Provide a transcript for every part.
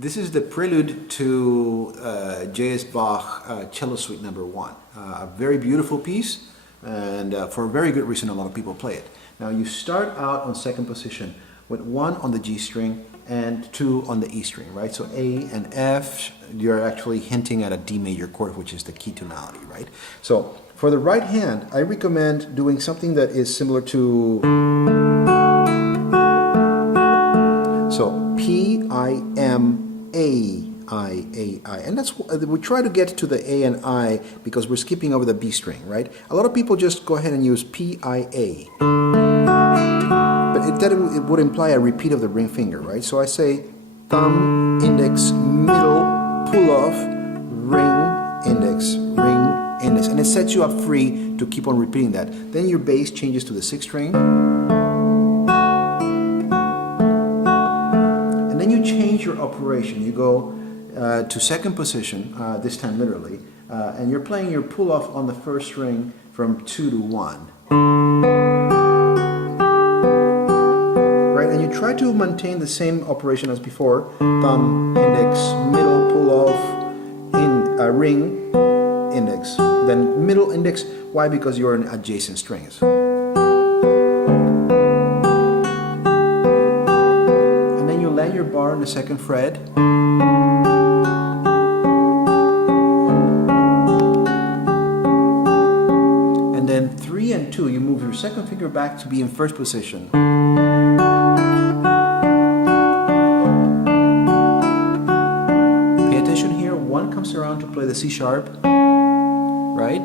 This is the prelude to J.S. Bach Cello Suite No. 1. A very beautiful piece, and for a very good reason a lot of people play it. Now you start out on second position with 1 on the G string and 2 on the E string, right? So A and F, you're actually hinting at a D major chord, which is the key tonality, right? So for the right hand, I recommend doing something that is similar to, so P, I, M, A, I, and that's, we try to get to the A and I because we're skipping over the B string, right? A lot of people just go ahead and use P, I, A. But it would imply a repeat of the ring finger, right? So I say thumb, index, middle, pull off, ring, index, and it sets you up free to keep on repeating that. Then your bass changes to the 6th string. And then you change your operation. You go to second position, this time literally, and you're playing your pull off on the 1st string from 2 to 1. And you try to maintain the same operation as before: thumb, index, middle, pull off, ring, index, then middle, index. Why? Because you're in adjacent strings. And then you land your bar on the 2nd fret. And then 3 and 2, you move your 2nd finger back to be in 1st position. Comes around to play the C sharp, right?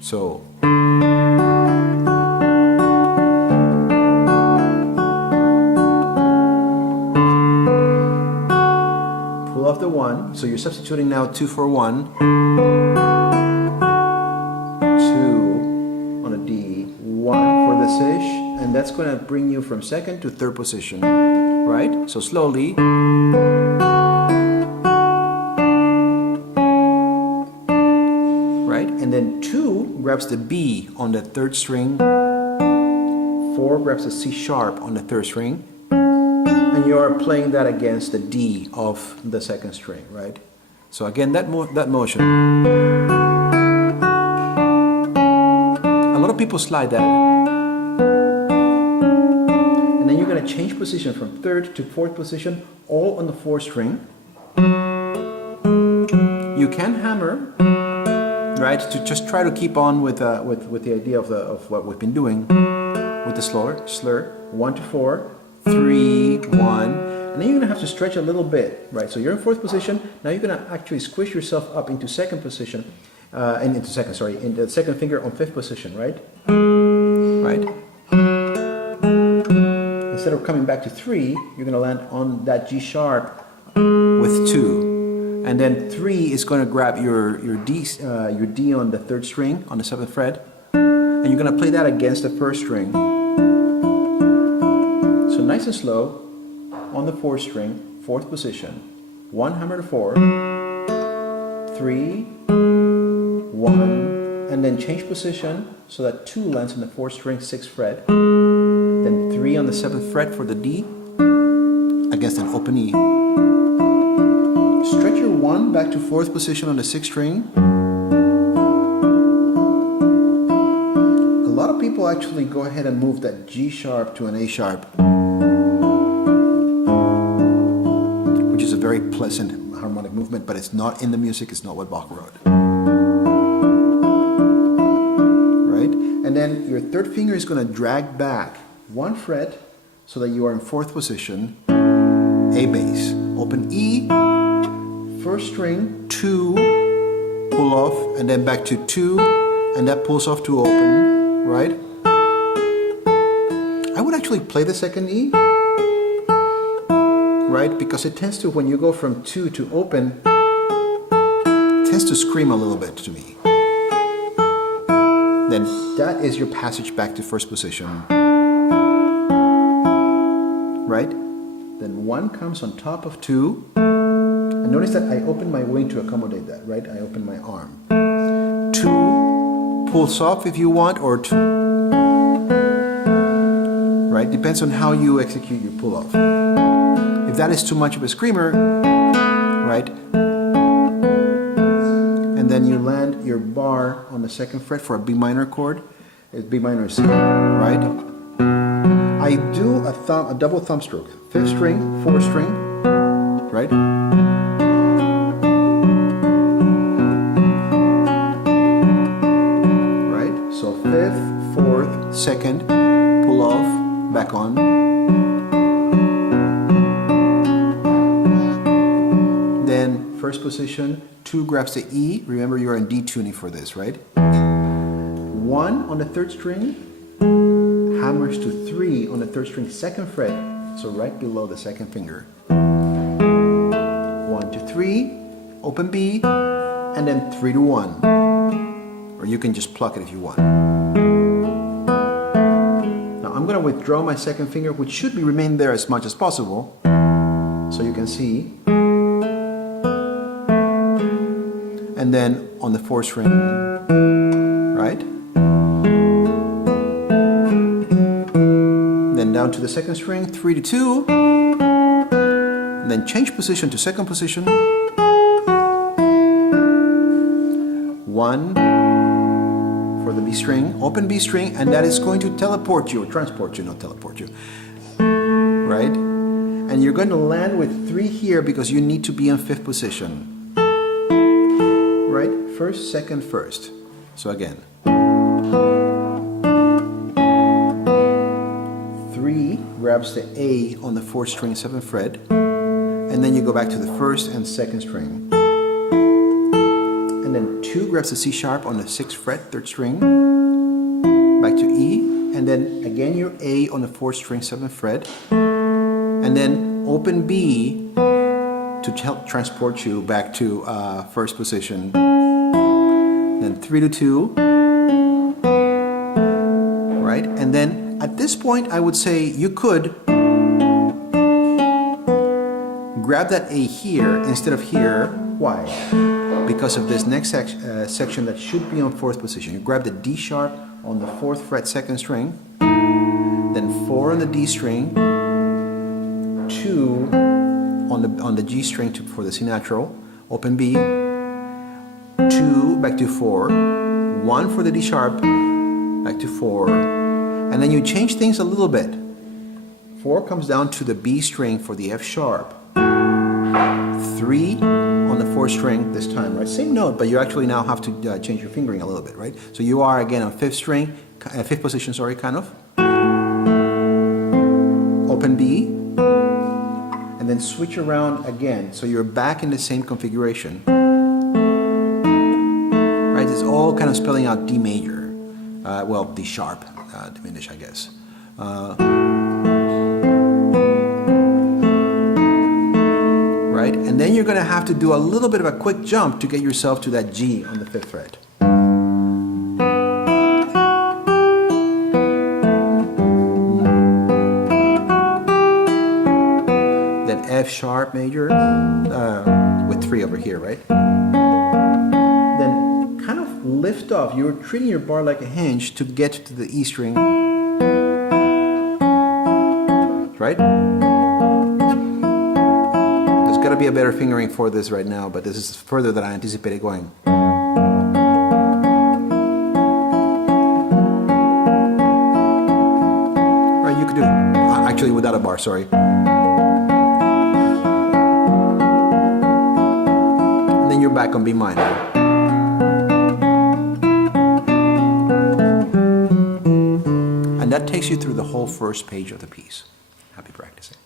So pull off the 1, so you're substituting now 2 for 1, 2 on a D, 1 for the Cish, and that's going to bring you from 2nd to 3rd position, right? So slowly. And then 2 grabs the B on the 3rd string, 4 grabs the C sharp on the 3rd string, and you are playing that against the D of the 2nd string, right? So again, that motion. A lot of people slide that. And then you're going to change position from 3rd to 4th position, all on the 4th string. You can hammer, right, to just try to keep on with the idea of what we've been doing with the slur. 1 to 4, 3, 1, and then you're gonna have to stretch a little bit, right? So you're in 4th position. Now you're gonna actually squish yourself up into 2nd position, into the 2nd finger on 5th position, right? Right. Instead of coming back to 3, you're gonna land on that G sharp with 2. And then 3 is going to grab your D on the 3rd string on the 7th fret, and you're going to play that against the 1st string. So nice and slow on the 4th string, 4th position, 1 hammer to 4, 3, 1, and then change position so that 2 lands on the 4th string, 6th fret, then 3 on the 7th fret for the D against an open E. Stretch your 1 back to 4th position on the 6th string. A lot of people actually go ahead and move that G sharp to an A sharp, which is a very pleasant harmonic movement, but it's not in the music, it's not what Bach wrote. Right? And then your 3rd finger is going to drag back 1 fret so that you are in 4th position, A bass, open E, 1st string, 2, pull off, and then back to 2, and that pulls off to open, right? I would actually play the 2nd E, right? Because it tends to, when you go from 2 to open, it tends to scream a little bit to me. Then that is your passage back to 1st position, right? Then 1 comes on top of 2. And notice that I open my wing to accommodate that, right? I open my arm. 2 pulls off if you want, or 2, right? Depends on how you execute your pull off. If that is too much of a screamer, right? And then you land your bar on the 2nd fret for a B minor chord. It's B minor C, right? I do a double thumb stroke. 5th string, 4th string, right? Right? So 5th, 4th, 2nd, pull off, back on. Then 1st position, 2 grabs the E. Remember, you're in D tuning for this, right? 1 on the 3rd string, hammers to 3 on the 3rd string, 2nd fret, so right below the 2nd finger. 1 to 3, open B, and then 3 to 1. Or you can just pluck it if you want. Now I'm going to withdraw my 2nd finger, which should remain there as much as possible, so you can see. And then on the 4th string, right? Then down to the 2nd string, 3 to 2. And then change position to 2nd position. 1 for the B string, open B string, and that is going to teleport you, or transport you, not teleport you. Right? And you're going to land with 3 here because you need to be in 5th position. Right? 1st, 2nd, 1st. So again. 3 grabs the A on the 4th string, 7th fret. And then you go back to the 1st and 2nd string. And then 2 grabs the C sharp on the 6th fret, 3rd string. Back to E. And then again your A on the 4th string, 7th fret. And then open B to help transport you back to 1st position. Then 3 to 2. Right? And then at this point I would say you could grab that A here instead of here. Why? Because of this next section that should be on 4th position. You grab the D sharp on the 4th fret, 2nd string, then 4 on the D string, 2 on the G string for the C natural, open B, 2 back to 4, 1 for the D sharp, back to 4, and then you change things a little bit. 4 comes down to the B string for the F sharp, 3 on the 4th string this time, right? Same note, but you actually now have to change your fingering a little bit, right? So you are again on 5th string, 5th position, sorry, kind of. Open B, and then switch around again, so you're back in the same configuration. Right? It's all kind of spelling out D major, well, D sharp, diminished, I guess. Right? And then you're going to have to do a little bit of a quick jump to get yourself to that G on the 5th fret. Then F sharp major with 3 over here, right? Then kind of lift off. You're treating your bar like a hinge to get to the E string. Right? Got to be a better fingering for this right now, but this is further than I anticipated going. Right, you could do actually without a bar, sorry. And then you're back on B minor. And that takes you through the whole first page of the piece. Happy practicing.